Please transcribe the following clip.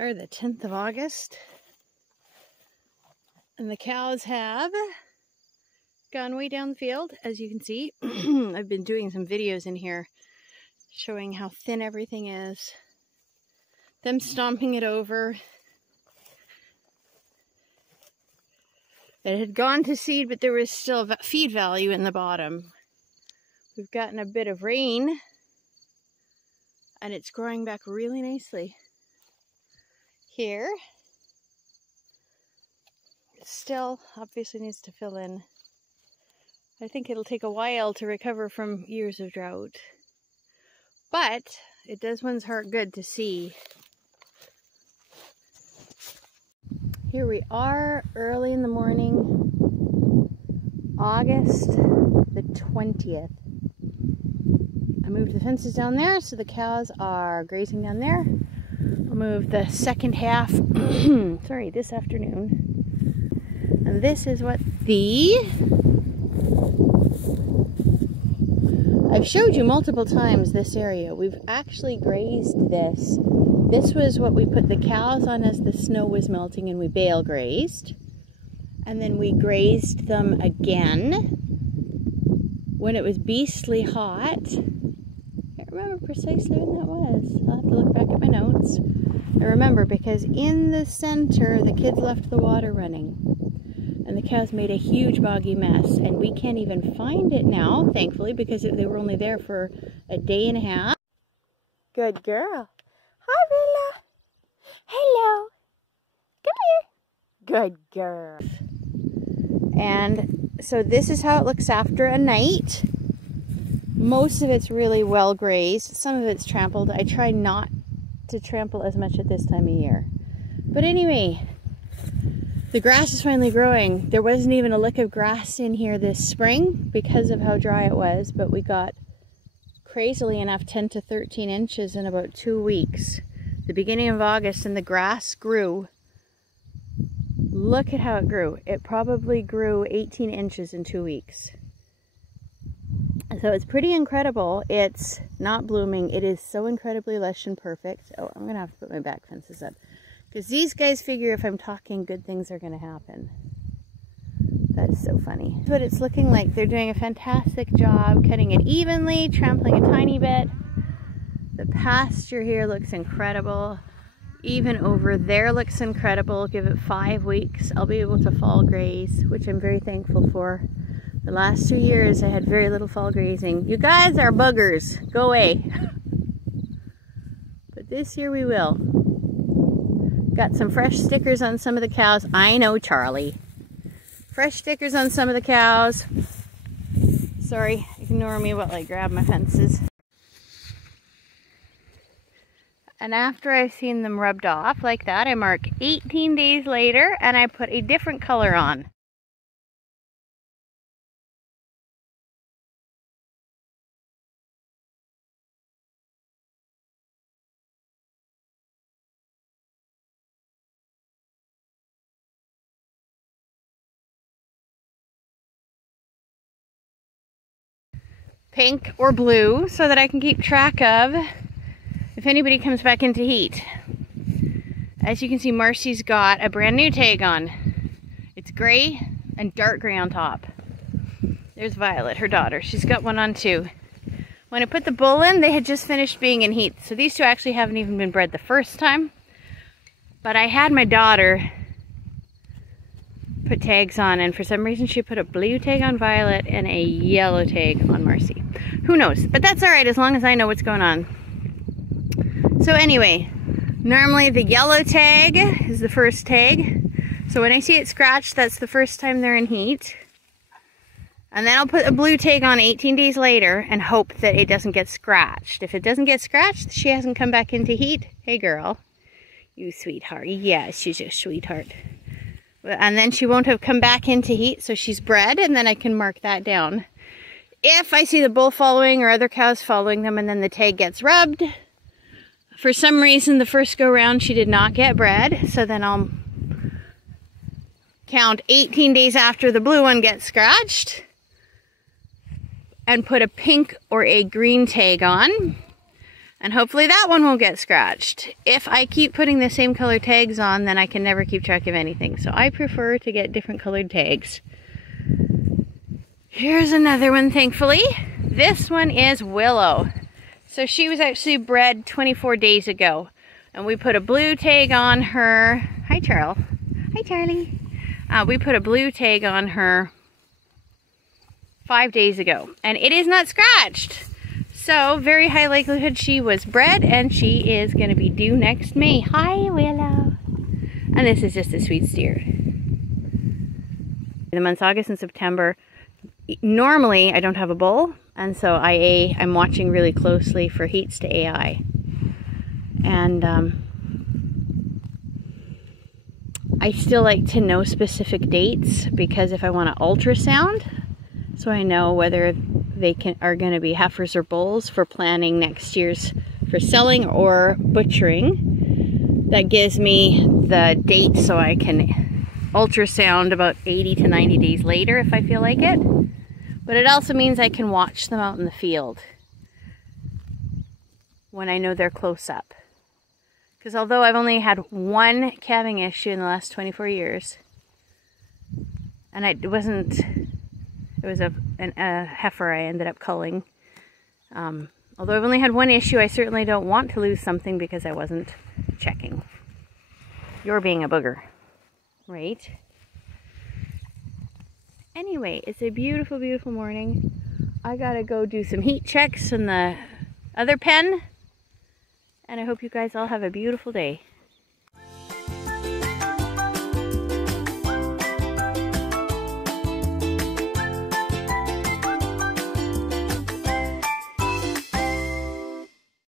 are, the 10th of August. And the cows have gone way down the field, as you can see. I've been doing some videos in here showing how thin everything is. Them stomping it over. It had gone to seed, but there was still feed value in the bottom. We've gotten a bit of rain, and it's growing back really nicely. Here, it still obviously needs to fill in. I think it'll take a while to recover from years of drought, but it does one's heart good to see. Here we are, early in the morning, August the 20th. I moved the fences down there, so the cows are grazing down there. I'll move the second half, sorry, this afternoon. And this is what I've showed you multiple times this area. We've actually grazed this. This was what we put the cows on as the snow was melting, and we bale grazed. And then we grazed them again when it was beastly hot. I can't remember precisely when that was. I'll have to look back at my notes. I remember because in the center, the kids left the water running. And the cows made a huge boggy mess. And we can't even find it now, thankfully, because they were only there for a day and a half. Good girl. Hi, Rilla. Hello. Come here. Good girl. And so this is how it looks after a night. Most of it's really well grazed. Some of it's trampled. I try not to trample as much at this time of year. But anyway, the grass is finally growing. There wasn't even a lick of grass in here this spring because of how dry it was, but we got, crazily enough, 10 to 13 inches in about 2 weeks. The beginning of August, and the grass grew. Look at how it grew. It probably grew 18 inches in 2 weeks. So it's pretty incredible. It's not blooming. It is so incredibly lush and perfect. Oh, I'm going to have to put my back fences up, because these guys figure if I'm talking, good things are going to happen. That is so funny. But it's looking like they're doing a fantastic job cutting it evenly, trampling a tiny bit. The pasture here looks incredible. Even over there looks incredible. Give it 5 weeks, I'll be able to fall graze, which I'm very thankful for. The last 2 years I had very little fall grazing. You guys are buggers. Go away. But this year we will. Got some fresh stickers on some of the cows. I know, Charlie. Fresh stickers on some of the cows. Sorry, ignore me while I grab my fences. And after I've seen them rubbed off like that, I mark 18 days later and I put a different color on. Pink or blue, so that I can keep track of if anybody comes back into heat. As you can see, Marcy's got a brand new tag on. It's gray and dark gray on top. There's Violet, her daughter. She's got one on too. When I put the bull in, they had just finished being in heat. So these two actually haven't even been bred the first time. But I had my daughter put tags on, and for some reason she put a blue tag on Violet and a yellow tag on Marcy. Who knows? But that's alright as long as I know what's going on. So anyway, normally the yellow tag is the first tag. So when I see it scratched, that's the first time they're in heat. And then I'll put a blue tag on 18 days later and hope that it doesn't get scratched. If it doesn't get scratched, she hasn't come back into heat. Hey girl, you sweetheart. Yeah, she's a sweetheart. And then she won't have come back into heat, so she's bred, and then I can mark that down. If I see the bull following or other cows following them and then the tag gets rubbed, for some reason the first go round she did not get bred, so then I'll count 18 days after the blue one gets scratched and put a pink or a green tag on. And hopefully that one won't get scratched. If I keep putting the same color tags on, then I can never keep track of anything. So I prefer to get different colored tags. Here's another one, thankfully. This one is Willow. So she was actually bred 24 days ago. And we put a blue tag on her. Hi, Charles. Hi, Charlie. We put a blue tag on her 5 days ago. And it is not scratched. So, very high likelihood she was bred, and she is going to be due next May. Hi, Willow. And this is just a sweet steer. The months August and September, normally I don't have a bull, and so I'm watching really closely for heats to AI. And I still like to know specific dates, because if I want to ultrasound, so I know whether they are going to be heifers or bulls for planning next year's for selling or butchering. That gives me the date so I can ultrasound about 80 to 90 days later if I feel like it. But it also means I can watch them out in the field when I know they're close up. Because although I've only had one calving issue in the last 24 years, and it was a heifer I ended up culling. Although I've only had one issue, I certainly don't want to lose something because I wasn't checking. You're being a booger, right? Anyway, it's a beautiful, beautiful morning. I gotta go do some heat checks in the other pen. And I hope you guys all have a beautiful day.